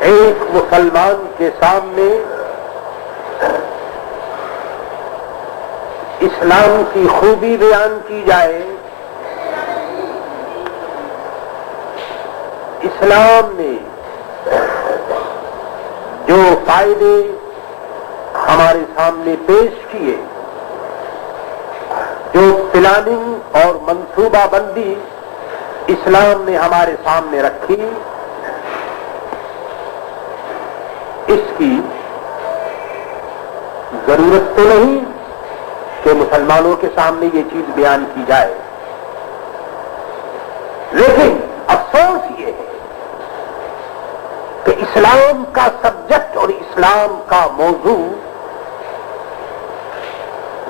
ایک مسلمان کے سامنے اسلام کی خوبی بیان کی جائے، اسلام نے جو فائدے ہمارے سامنے پیش کیے، جو پلاننگ اور منصوبہ بندی اسلام نے ہمارے سامنے رکھی، اس کی ضرورت تو نہیں کہ مسلمانوں کے سامنے یہ چیز بیان کی جائے، لیکن افسوس یہ ہے کہ اسلام کا سبجیکٹ اور اسلام کا موضوع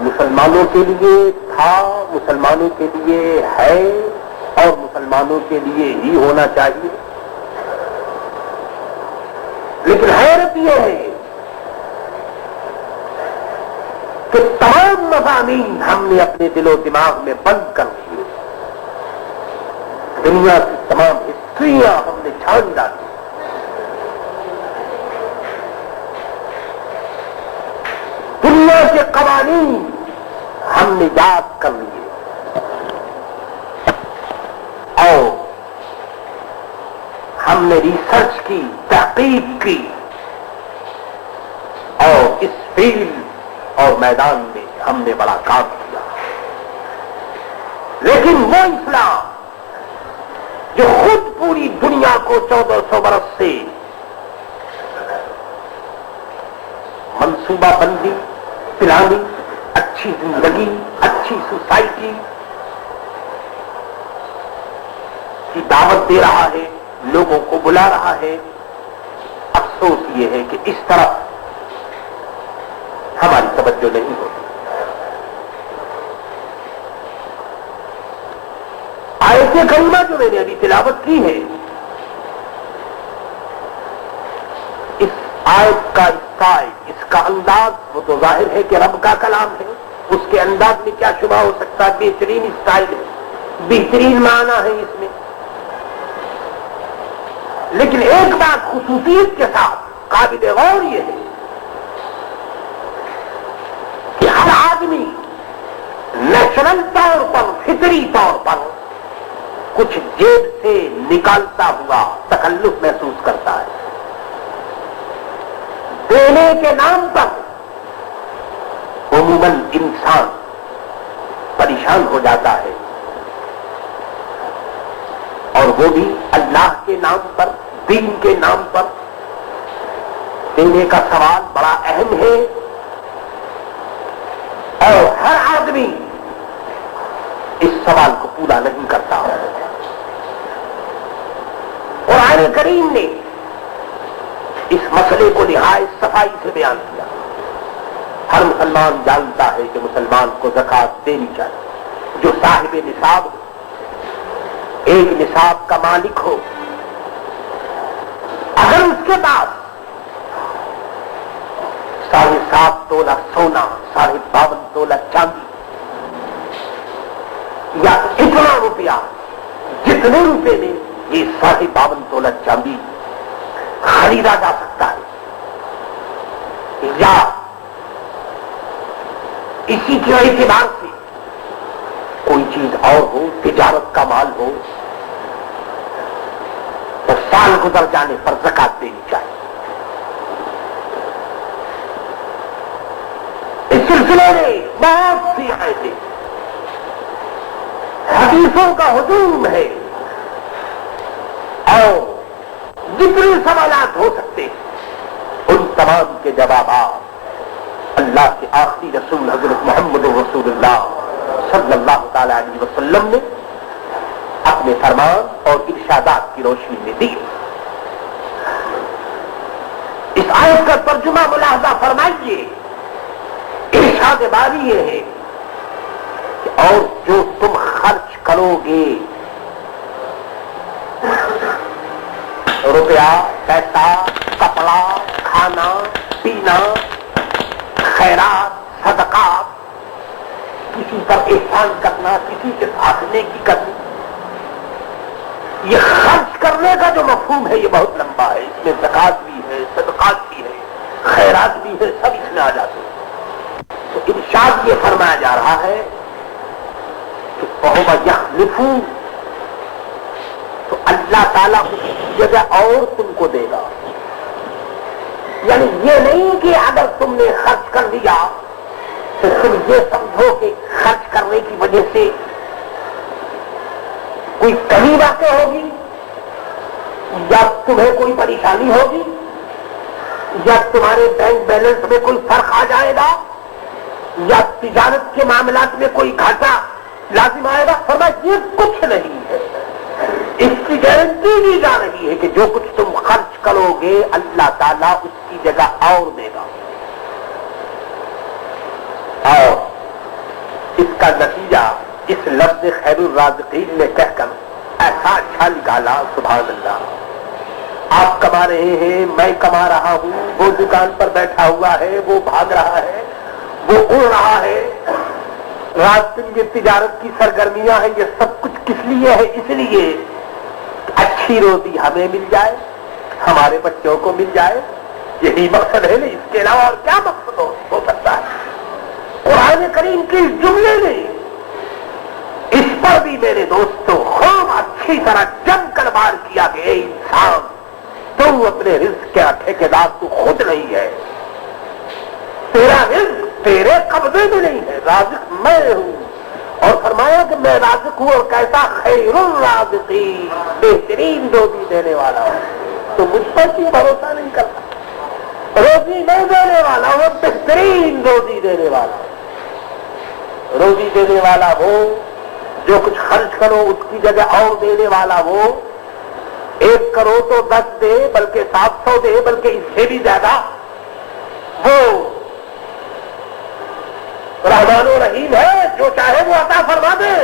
مسلمانوں کے لیے تھا، مسلمانوں کے لیے ہے اور مسلمانوں کے لیے ہی ہونا چاہیے، لیکن حیرت یہ ہے کہ تمام مضامین ہم نے اپنے دل و دماغ میں بند کر دیے، دنیا کی تمام ہسٹریاں ہم نے چھان ڈالی، دنیا کے قوانین ہم نے یاد کر لیے، اور ہم نے ریسرچ کی، تحقیق کی، اور اس فیلڈ اور میدان میں ہم نے بڑا کام کیا، لیکن وہ اسلام جو خود پوری دنیا کو 1400 برس سے منصوبہ بندی، پلاننگ، اچھی زندگی، اچھی سوسائٹی کی دعوت دے رہا ہے، لوگوں کو بلا رہا ہے، افسوس یہ ہے کہ اس طرح ہماری توجہ نہیں ہوتی۔ آیت کریمہ جو میں نے ابھی تلاوت کی ہے، اس آیت کا اسٹائل، اس کا انداز، وہ تو ظاہر ہے کہ رب کا کلام ہے، اس کے انداز میں کیا شبہ ہو سکتا ہے، بہترین اسٹائل ہے، بہترین معنی ہے اس میں، لیکن ایک بات خصوصیت کے ساتھ قابل غور یہ ہے کہ ہر آدمی نیچرل طور پر، فطری طور پر کچھ جیب سے نکالتا ہوا تکلف محسوس کرتا ہے، دینے کے نام پر عموماً انسان پریشان ہو جاتا ہے، اور وہ بھی اللہ کے نام پر، دین کے نام پر دینے کا سوال بڑا اہم ہے، اور ہر آدمی اس سوال کو پورا نہیں کرتا۔ قرآن کریم نے اس مسئلے کو نہایت صفائی سے بیان کیا۔ ہر مسلمان جانتا ہے کہ مسلمان کو زکوٰۃ دینی چاہیے، جو صاحب نصاب ہو، ایک نصاب کا مالک ہو، اگر اس کے پاس 7.5 تولہ سونا، 52 تولہ چاندی، یا اتنا روپیہ جتنے روپے میں یہ 52 تولہ چاندی خریدا جا سکتا ہے، یا اسی کے اعتبار سے کوئی چیز اور ہو، تجارت کا مال ہو، تو سال گزر جانے پر زکوٰۃ دینی چاہیے۔ اس سلسلے میں بہت سی ایسی حدیثوں کا ہجوم ہے، اور جتنے سوالات ہو سکتے ہیں ان تمام کے جوابات اللہ کے آخری رسول حضرت محمد رسول اللہ صلی اللہ تعالی علیہ وسلم نے اپنے فرمان اور ارشادات کی روشنی میں دی۔ اس آیت کا ترجمہ ملاحظہ فرمائیے، ارشاد باری یہ ہے کہ اور جو تم خرچ کرو گے، روپیہ، پیسہ، کپڑا، کھانا پینا، خیرات، صدقات، کسی پر احسان کرنا، کسی کے ساتھ نیکی کرنی، یہ خرچ کرنے کا جو مفہوم ہے یہ بہت لمبا ہے، اس میں زکوٰۃ اب یہ فرمایا جا رہا ہے کہ وَهُوَ يَخْلِفُ، تو اللہ تعالیٰ اس جگہ اور تم کو دے گا. یعنی یہ نہیں کہ اگر تم نے خرچ کر دیا تو تم یہ سمجھو کہ خرچ کرنے کی وجہ سے کوئی کمی واقع ہوگی یا تمہیں کوئی پریشانی ہوگی یا تمہارے بینک بیلنس میں کوئی فرق آ جائے گا یا تجارت کے معاملات میں کوئی گھاٹا لازم آئے گا. فرمایا یہ کچھ نہیں ہے. اس کی گارنٹی دی جا رہی ہے کہ جو کچھ تم خرچ کرو گے اللہ تعالیٰ اس کی جگہ اور دے گا. اور اس کا نتیجہ اس لفظ خیر الرازقین میں کہہ کر ایسا اچھا نکالا. سبحان اللہ. آپ کما رہے ہیں، میں کما رہا ہوں، وہ دکان پر بیٹھا ہوا ہے، وہ بھاگ رہا ہے، وہ اڑ رہا ہے، رات دن یہ تجارت کی سرگرمیاں ہیں. یہ سب کچھ کس لیے ہے؟ اس لیے اچھی روزی ہمیں مل جائے، ہمارے بچوں کو مل جائے. یہی مقصد ہے نا. اس کے علاوہ اور کیا مقصد ہو سکتا ہے؟ قرآن کریم کے جملے میں اس پر بھی میرے دوستوں خوب اچھی طرح جم کر بار کیا کہ اے انسان، تو اپنے رزق کے ٹھیکیدار تو خود نہیں ہے. تیرا رزق تیرے قبضے میں نہیں ہے، رازق میں ہوں. اور فرمایا کہ میں رازق ہوں اور کیسا خیر الرازقین، بہترین روزی دینے والا ہوں. تو مجھ پر کیوں بھروسہ نہیں کرتا؟ روزی نہیں دینے والا ہوں، بہترین روزی دینے والا ہوں. روزی دینے والا وہ جو کچھ خرچ کرو اس کی جگہ اور دینے والا وہ. 1 کرو تو 10 دے، بلکہ 700 دے، بلکہ اس سے بھی زیادہ. وہ رحمان و رحیم ہے، جو چاہے وہ عطا فرما دے.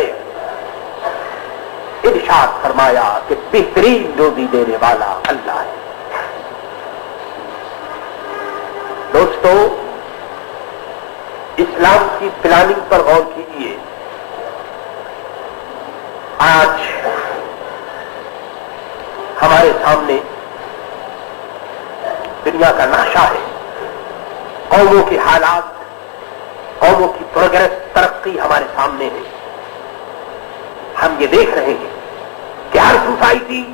ارشاد فرمایا کہ بہترین روزی دینے والا اللہ ہے. دوستو، اسلام کی پلاننگ پر غور کیجیے. آج ہمارے سامنے دنیا کا نقشہ ہے. قوموں کے حالات، قوموں کی پروگریس، ترقی ہمارے سامنے ہے. ہم یہ دیکھ رہے ہیں کہ ہر سوسائٹی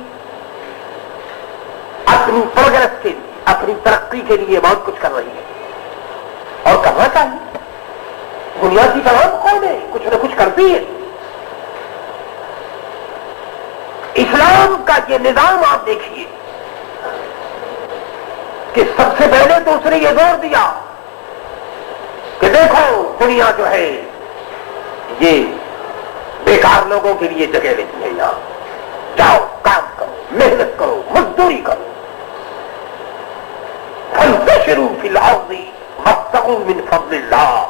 اپنی پروگریس کے لیے، اپنی ترقی کے لیے بہت کچھ کر رہی ہے اور کرنا چاہیے. دنیا کی تمام قومیں کچھ نہ کچھ کرتی ہے. اسلام کا یہ نظام آپ دیکھیے کہ سب سے پہلے تو اس نے یہ زور دیا کہ دیکھو دنیا جو ہے یہ بیکار لوگوں کے لیے جگہ نہیں ہے. یہاں جاؤ، کام کرو، محنت کرو، مزدوری کرو. فانتشروا فی الارض وابتغوا من فضل اللہ.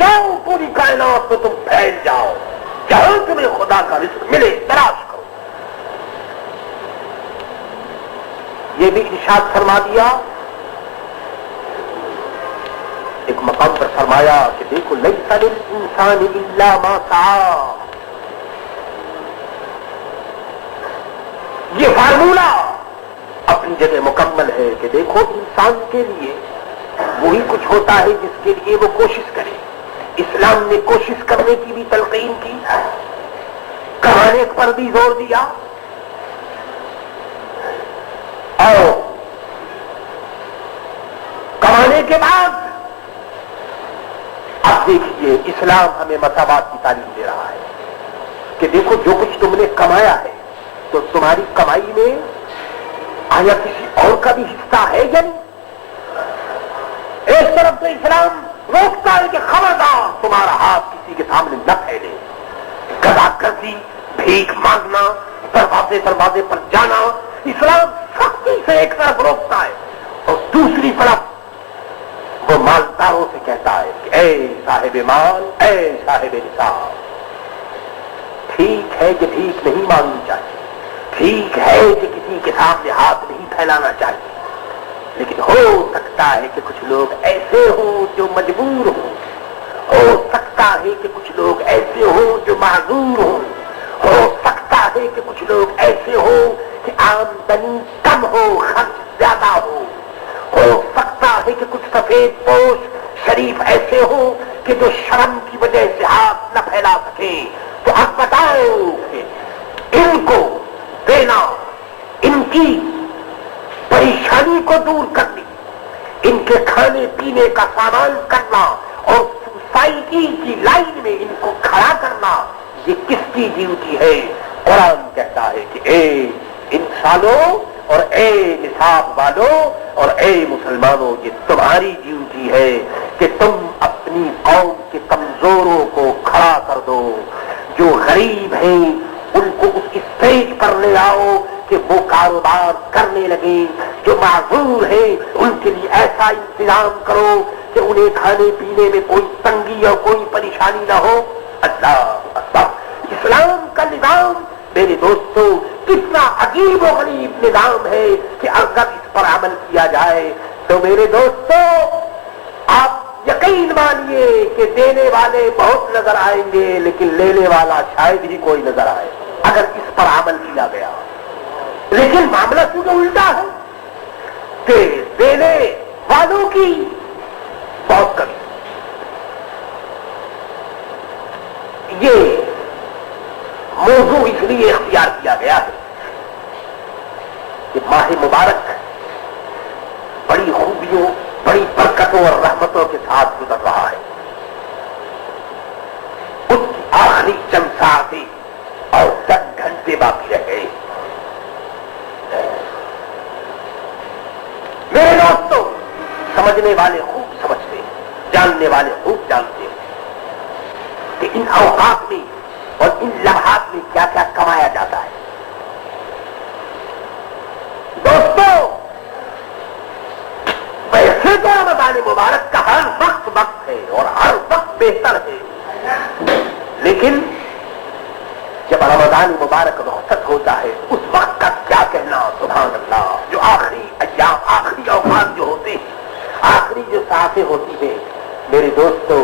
جاؤ پوری کائنات میں تم پھیل جاؤ، جہاں تمہیں خدا کا رزق ملے تلاش کرو. یہ بھی ارشاد فرما دیا. ایک مقام پر فرمایا کہ دیکھو لیس للانسان الا ما سعى. یہ فارمولہ اپنی جگہ مکمل ہے کہ دیکھو انسان کے لیے وہی کچھ ہوتا ہے جس کے لیے وہ کوشش کرے. اسلام نے کوشش کرنے کی بھی تلقین کی، کمانے پر بھی زور دیا. اور کمانے کے بعد اب دیکھیے اسلام ہمیں مساوات کی تعلیم دے رہا ہے کہ دیکھو جو کچھ تم نے کمایا ہے تو تمہاری کمائی میں آیا کسی اور کا بھی حصہ ہے یا نہیں. ایک طرف تو اسلام روکتا ہے کہ خبردار تمہارا ہاتھ کسی کے سامنے نہ پھیلے. گداگردی، بھیک مانگنا، دروازے دروازے پر جانا اسلام سختی سے ایک طرف روکتا ہے اور دوسری طرف وہ مالداروں سے کہتا ہے کہ اے صاحب مال، اے صاحب نصاب، ٹھیک ہے کہ بھیک نہیں مانگنی چاہیے، ٹھیک ہے کہ کسی کے سامنے ہاتھ نہیں پھیلانا چاہیے، لیکن ہو سکتا ہے کہ کچھ لوگ ایسے ہوں جو مجبور ہوں، ہو سکتا ہے کہ کچھ لوگ ایسے ہوں جو معذور ہوں، ہو سکتا ہے کہ کچھ لوگ ایسے ہوں کہ آمدنی کم ہو، خرچ زیادہ ہو سکتا ہے کہ کچھ سفید پوش شریف ایسے ہوں کہ جو شرم کی وجہ سے ہاتھ نہ پھیلا سکے، تو اب بتاؤ کہ ان کو دینا، ان کی پریشانی کو دور کرنی، ان کے کھانے پینے کا سامان کرنا اور سوسائٹی کی لائن میں ان کو کھڑا کرنا، یہ کس کی ڈیوٹی ہے؟ قرآن کہتا ہے کہ اے انسانوں اور اے نصاب والوں اور اے مسلمانوں، یہ تمہاری ڈیوٹی ہے کہ تم اپنی قوم کے کمزوروں کو کھڑا کر دو، جو غریب ہیں ان کو اس اسٹیج پر لے آؤ کہ وہ کاروبار کرنے لگے، جو معذور ہیں ان کے لیے ایسا انتظام کرو کہ انہیں کھانے پینے میں کوئی تنگی اور کوئی پریشانی نہ ہو۔ اللہ اکبر! اسلام کا نظام میرے دوستو کتنا عجیب و غریب نظام ہے کہ اگر اس پر عمل کیا جائے تو میرے دوستو آپ یقین مانیے کہ دینے والے بہت نظر آئیں گے لیکن لینے والا شاید ہی کوئی نظر آئے اگر اس پر عمل کیا گیا۔ لیکن معاملہ کیونکہ الٹا ہے کہ دینے والوں کی بہت کمی۔ یہ موضوع اس لیے اختیار کیا گیا ہے کہ ماہ مبارک بڑی خوبیوں، بڑی برکتوں اور رحمتوں کے ساتھ گزر رہا ہے۔ اس کی آخری چند ساعتیں اور 10 گھنٹے باقی رہ گئے۔ میرے دوستوں، سمجھنے والے خوب سمجھتے ہیں، جاننے والے خوب جانتے ہیں کہ ان اوقات میں اور ان لمحات میں کیا کیا کمایا جاتا ہے۔ دوستو، ویسے تو رمضان مبارک کا ہر وقت ہے اور ہر وقت بہتر ہے، لیکن جب رمضان مبارک رخصت ہوتا ہے اس وقت کا کیا کہنا، سبحان اللہ! جو آخری ایام، آخری اوقات جو ہوتے ہیں، آخری جو ساعتیں ہوتی ہیں، میرے دوستو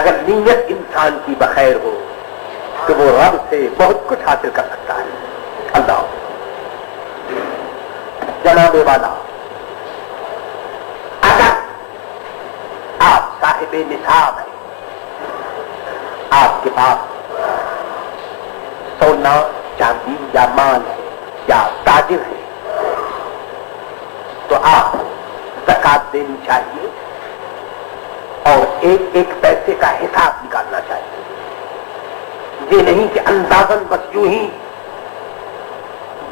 اگر نیت انسان کی بخیر ہو تو وہ رب سے بہت کچھ حاصل کر سکتا ہے۔ اللہ جناب والا، اگر آپ صاحب نصاب ہیں، آپ کے پاس سونا چاندی یا مال ہے یا تاجر ہے تو آپ زکات دینی چاہیے اور ایک ایک پیسے کا حساب نکالنا چاہیے۔ یہ نہیں کہ اندازاً بس یوں ہی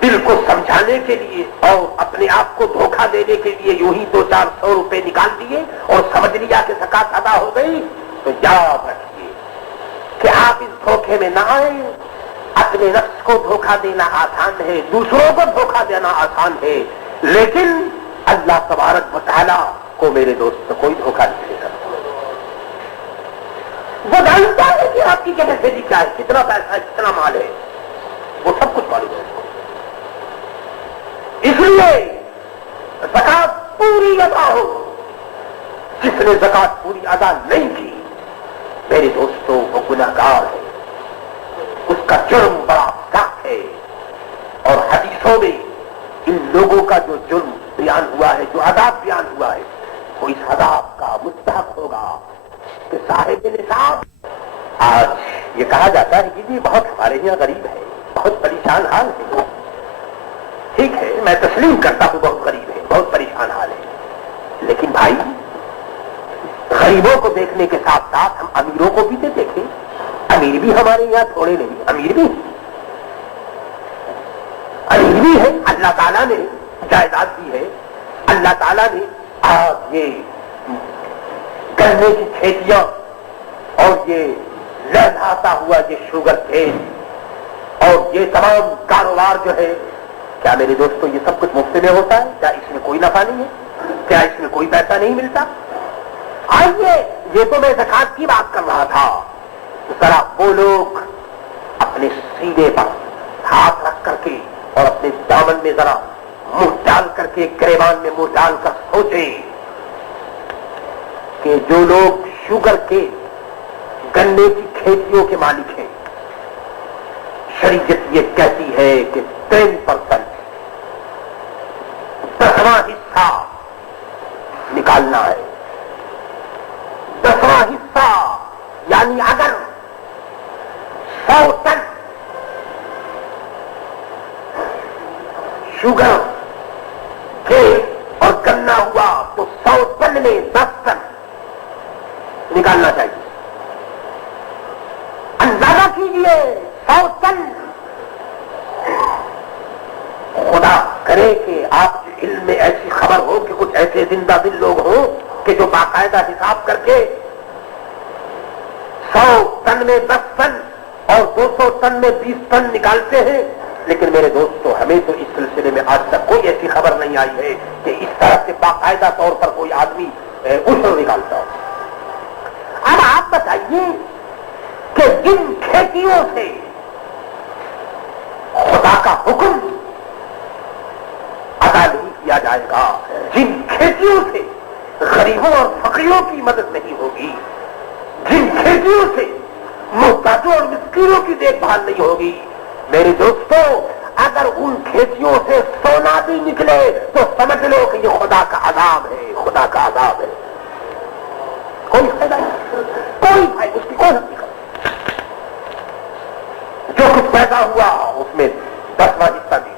دل کو سمجھانے کے لیے اور اپنے آپ کو دھوکہ دینے کے لیے یوں ہی 200-400 روپے نکال دیے اور سمجھ لیا کہ زکات ادا ہو گئی۔ تو یاد رکھیے کہ آپ اس دھوکے میں نہ آئیں۔ اپنے نفس کو دھوکہ دینا آسان ہے، دوسروں کو دھوکہ دینا آسان ہے، لیکن اللہ تبارک و تعالیٰ کو میرے دوست کوئی دھوکہ نہیں دے سکتا۔ وہ جانتا ہے کہ آپ کی کیپیسٹی کیا ہے، کتنا پیسہ ہے، کتنا مال ہے، وہ سب کچھ معلوم ہے۔ اس لیے زکات پوری ادا ہو۔ جس نے زکات پوری ادا نہیں کی میرے دوستوں وہ گناہگار ہے، اس کا جرم بڑا سخت ہے۔ اور حدیثوں میں ان لوگوں کا جو جرم بیان ہوا ہے، جو عذاب بیان ہوا ہے، وہ اس عذاب کا مستحق ہوگا کہ صاحب نصاب۔ آج یہ کہا جاتا ہے کہ یہ بہت ہمارے یہاں غریب ہے، بہت پریشان حال ہے۔ ٹھیک ہے، میں تسلیم کرتا ہوں بہت غریب ہے، بہت پریشان حال ہے، لیکن بھائی غریبوں کو دیکھنے کے ساتھ ساتھ ہم امیروں کو بھی دیکھیں۔ امیر بھی ہمارے یہاں تھوڑے نہیں، امیر بھی ہے۔ اللہ تعالیٰ نے جائیداد دی ہے، اللہ تعالیٰ نے آج یہ گنے کی کھیتیاں اور یہ لہلاتا ہوا یہ شوگر کین اور یہ تمام کاروبار جو ہے، کیا میرے دوستوں یہ سب کچھ مفت میں ہوتا ہے؟ کیا اس میں کوئی نفع نہیں ہے؟ کیا اس میں کوئی پیسہ نہیں ملتا؟ آئیے، یہ تو میں زکات کی بات کر رہا تھا، ذرا وہ لوگ اپنے سینے پر ہاتھ رکھ کر کے اور اپنے دامن میں ذرا منہ ڈال کر کے، گریبان میں منہ ڈال کر سوچیں کہ جو لوگ شوگر کے گنے کی کھیتیوں کے مالک ہیں، شریعت یہ کہتی ہے کہ 10% 10واں حصہ نکالنا ہے، 10واں حصہ یعنی اگر 100 ٹن شوگر کے اور گنا ہوا تو 100 ٹن میں 10 ٹن نکالنا چاہیے. اندازہ کیجئے 100 ٹن. خدا کرے کہ آپ کے علم میں ایسی خبر ہو کہ کچھ ایسے زندہ دل لوگ ہوں کہ جو باقاعدہ حساب کر کے 100 ٹن میں 10 ٹن اور 200 ٹن میں 20 ٹن نکالتے ہیں. لیکن میرے دوستو ہمیں تو اس سلسلے میں آج تک کوئی ایسی خبر نہیں آئی ہے کہ اس طرح سے باقاعدہ طور پر کوئی آدمی عشر نکالتا ہو. اب آپ بتائیے کہ جن کھیتیوں سے خدا کا حکم ادا نہیں کیا جائے گا, جن کھیتیوں سے غریبوں اور فقیروں کی مدد نہیں ہوگی, جن کھیتیوں سے محتاجوں اور مسکینوں کی دیکھ بھال نہیں ہوگی, میرے دوستو اگر ان کھیتیوں سے سونا بھی نکلے تو سمجھ لو کہ یہ خدا کا عذاب ہے, خدا کا عذاب ہے. کوئی فائدہ نہیں, کوئی فائدہ, اس کی کوئی حقیقت. جو کچھ پیدا ہوا اس میں 10واں حصہ دی.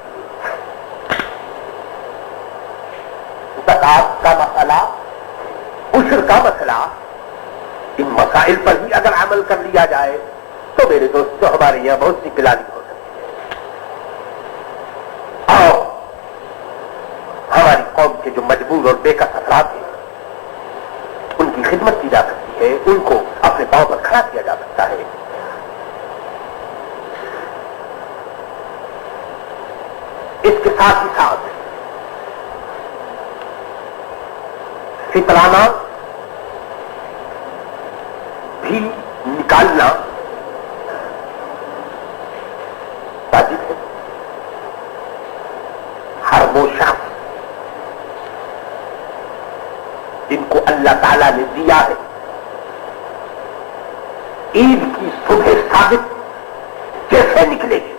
زکات کا مسئلہ, عشر کا مسئلہ, ان مسائل پر ہی اگر عمل کر لیا جائے تو میرے دوستو ہمارے یہاں بہت سی بلادی ہو سکتی ہے. اور ہماری قوم کے جو مجبور اور بے کس افراد ہیں ان کی خدمت کی جا سکتی ہے, ان کو اپنے پاؤں پر کھڑا کیا جا سکتا ہے. اس کے ساتھ ہی ساتھ فطرانہ بھی نکالنا واجب ہے. ہر وہ شخص جن کو اللہ تعالی نے دیا ہے, عید کی صبح صادق جیسے نکلے گی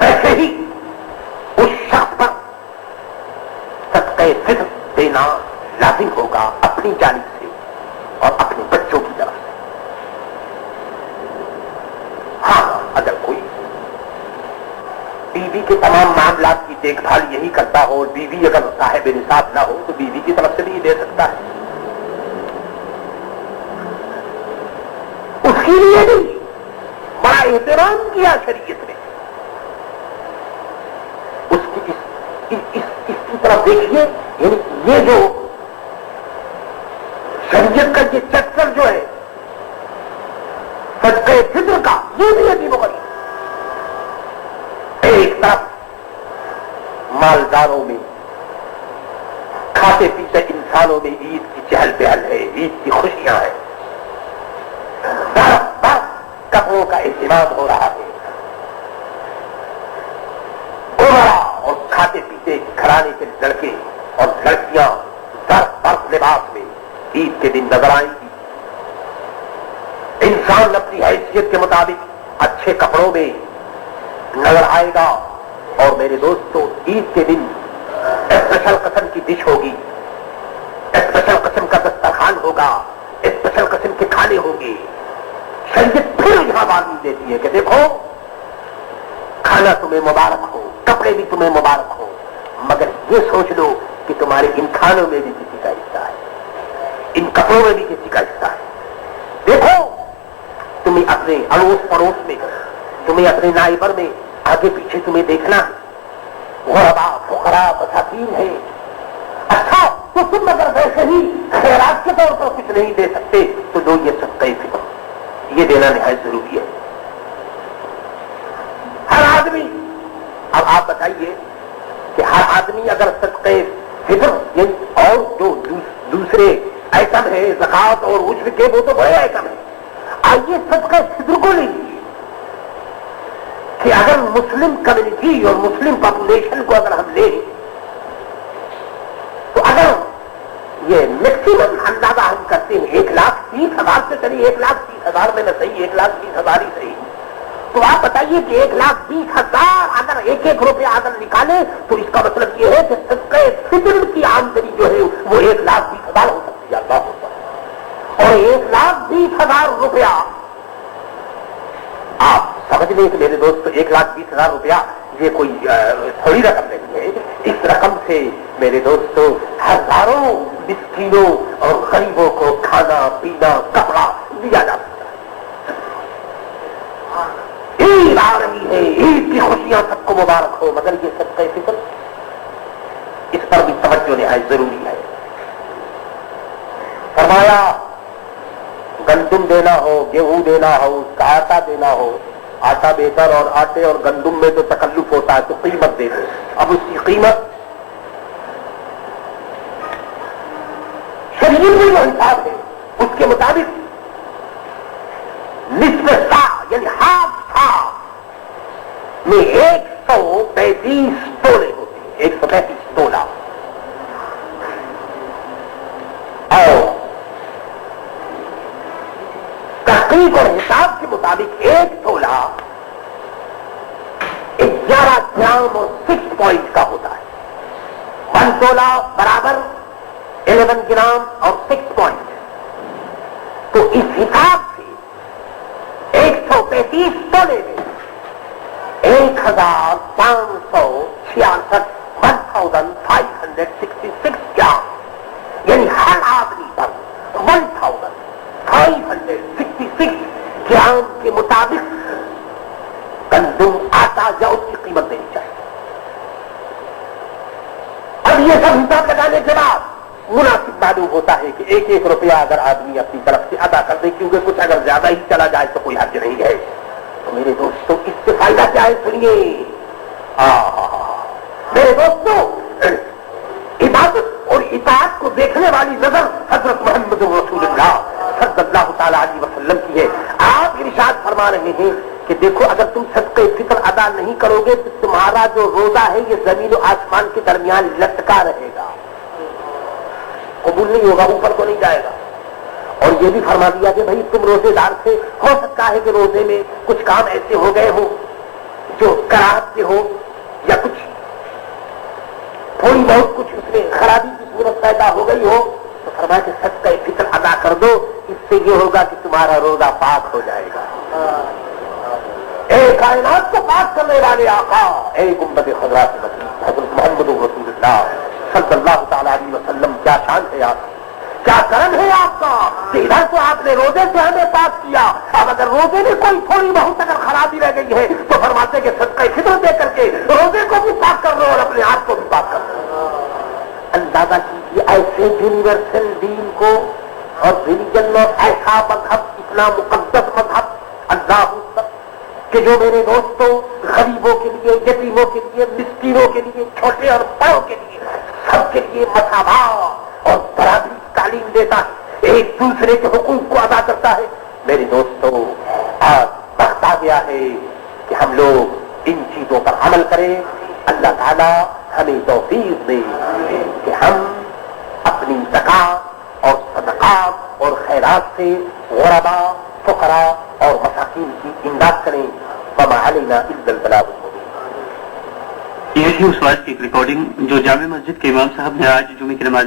ویسے ہی اس شخص پر صدقہ فطر دینا لازم ہوگا اپنی جانب سے اور اپنے بچوں کی طرف سے. ہاں اگر کوئی بیوی کے تمام معاملات کی دیکھ بھال یہی کرتا ہو اور بیوی اگر صاحب نصاب نہ ہو تو بیوی کی طرف سے بھی دے سکتا ہے. اس کے لیے بھی بڑا احترام کیا شریعت نے. اس کی طرف دیکھیے, یعنی یہ جو شریعت کا یہ چکر جو ہے صدقہ فطر کا, یہ بھی عجیب و غریب. ایک طرف مالداروں میں, کھاتے پیتے انسانوں میں عید کی چہل پہل ہے, عید کی خوشیاں ہیں, کپڑوں کا اہتمام ہو رہا ہے, اور کھاتے پیتے گھرانے کے لڑکے اور لڑکیاں برف لباس میں عید کے دن نظر آئیں گی. انسان اپنی حیثیت کے مطابق اچھے کپڑوں میں نظر آئے گا. اور میرے دوستو عید کے دن اسپیشل قسم کی ڈش ہوگی, اسپیشل قسم کا دسترخوان ہوگا, اسپیشل قسم کے کھانے ہوں گے. شریعت پھر یہاں بات دیتی ہے کہ دیکھو کھانا تمہیں مبارک ہو, کپڑے بھی تمہیں مبارک ہو, مگر یہ سوچ لو کہ تمہارے ان کھانوں میں بھی کسی کا حصہ ہے, ان کپڑوں میں بھی کسی کا حصہ ہے. دیکھو تمہیں اپنے اڑوس پڑوس میں, تمہیں اپنے نائبر میں آگے پیچھے تمہیں دیکھنا ہے, غربا فقراء مساکین ہے. اچھا تو تم اگر ویسے ہی خیرات کے طور پر کچھ نہیں دے سکتے تو دو یہ صدقہ فطر, یہ دینا نہایت ضروری ہے. ہر آدمی, اب آپ بتائیے کہ ہر آدمی اگر صدقہ فطر اور جو دوسرے آئٹم ہے زکات اور عشر کے, وہ تو بڑے آئٹم ہیں. آئیے صدقہ فطر کو لے لیجیے کہ اگر مسلم کمیونٹی اور مسلم پاپولیشن کو اگر ہم لیں تو اگر یہ میکسیمم اندازہ ہم کرتے ہیں 1,30,000 سے چلیے 1,30,000 میں نہ صحیح, 1,20,000 ہی صحیح. تو آپ بتائیے کہ 1,20,000 اگر ایک روپیہ اگر نکالے تو اس کا مطلب یہ ہے کہ صدقہ فطر کی آمدنی جو ہے وہ 1,20,000 ہو سکتی ہے. اللہ ہوتا ہے. اور 1,20,000 سمجھنے کہ میرے دوست 1,20,000 روپیہ یہ کوئی تھوڑی رقم نہیں ہے. اس رقم سے میرے دوستوں ہزاروں مسکینوں اور غریبوں کو کھانا پینا کپڑا دیا جا سکتا ہے. عید آ رہی ہے، عید کی خوشیاں سب کو مبارک ہو، مگر یہ صدقہ فطر اس پر بھی توجہ نہایت ضروری ہے. فرمایا گندم دینا ہو، گیہوں دینا ہو، اس کا آٹا دینا ہو، آٹا بہتر اور آٹے اور گندم میں تو تکلف ہوتا ہے تو قیمت دے دو. اب اس کی قیمت شریعت میں جو حساب ہے اس کے مطابق نصف سا یعنی ہاف سا میں 135 تولے ہوتے ہیں، 135 تولہ. اور تحقیق اور حساب کے مطابق 1 تولہ 11 گرام اور 6 پوائنٹ کا ہوتا ہے. 1 تولہ برابر 11 گرام اور 6 پوائنٹ. تو اس حساب سے 135 تولے میں 1,566 1,566 گرام یعنی ہر آدمی پر 1,566 گرام کے مطابق گندم آٹا یا اس کی قیمت دینی چاہیے. اب یہ سب حساب لگانے کے بعد مناسب معلوم ہوتا ہے کہ 1 روپیہ اگر آدمی اپنی طرف سے ادا کر دے، کیونکہ کچھ اگر زیادہ ہی چلا جائے تو کوئی حرج نہیں ہے. تو میرے دوستوں اس سے فائدہ کیا ہے سنیے. میرے دوستوں عبادت اور اطاعت کو دیکھنے والی نظر حضرت محمد رسول اللہ صلی اللہ تعالی علیہ وسلم کی ہے. آپ ارشاد فرما رہے ہیں کہ دیکھو اگر تم صدقہ فطر ادا نہیں کرو گے تو تمہارا جو روزہ ہے یہ زمین و آسمان کے درمیان لٹکا رہے گا، قبول نہیں ہوگا، اوپر کو نہیں جائے گا. اور یہ بھی فرما دیا کہ بھائی تم روزے دار سے ہو سکتا ہے کہ روزے میں کچھ کام ایسے ہو گئے ہو جو کراہت کے ہو یا کچھ تھوڑی بہت کچھ اس میں خرابی کی صورت پیدا ہو گئی ہو، تو فرمایا کہ صدقہ فطر ادا کر دو. اس سے یہ ہوگا کہ تمہارا روزہ پاک ہو جائے گا. اے کائنات کو پاک کرنے والے آقا، اے گنبد خضرا کے وسیع حضرت محمد رسول اللہ صلی اللہ تعالی علیہ وسلم، کیا شان ہے آپ کی، کیا کرم ہے آپ کا کہ ادھر تو آپ نے روزے سے ہمیں پاک کیا. اب اگر روزے میں کوئی تھوڑی بہت اگر خرابی رہ گئی ہے تو فرماتے کہ صدقہ فطر دے کر کے روزے کو بھی پاک کر لو اور اپنے آپ کو بھی پاک کر لو. اندازہ کیجیے ایسے یونیورسل دین کو اور ریلیجن اور ایسا مذہب، اتنا مقدس مذہب اللہ کہ جو میرے دوستوں غریبوں کے لیے، یتیموں کے لیے، مسکینوں کے لیے، چھوٹے اور بڑوں کے لیے، سب کے لیے مساوات اور برابری تعلیم دیتا ہے، ایک دوسرے کے حقوق کو ادا کرتا ہے. میرے دوستوں آج وقت آ گیا ہے کہ ہم لوگ ان چیزوں پر عمل کریں. اللہ تعالیٰ ہمیں توفیق دے کہ ہم اپنی زکات اور صدقات اور خیرات سے غربا، فقراء اور مساکین کی امداد کریں. وما علینا الا البلاغ المبین. یہ تھی اس بات کی ایک ریکارڈنگ جو جامع مسجد کے امام صاحب نے آج جمعے کی نماز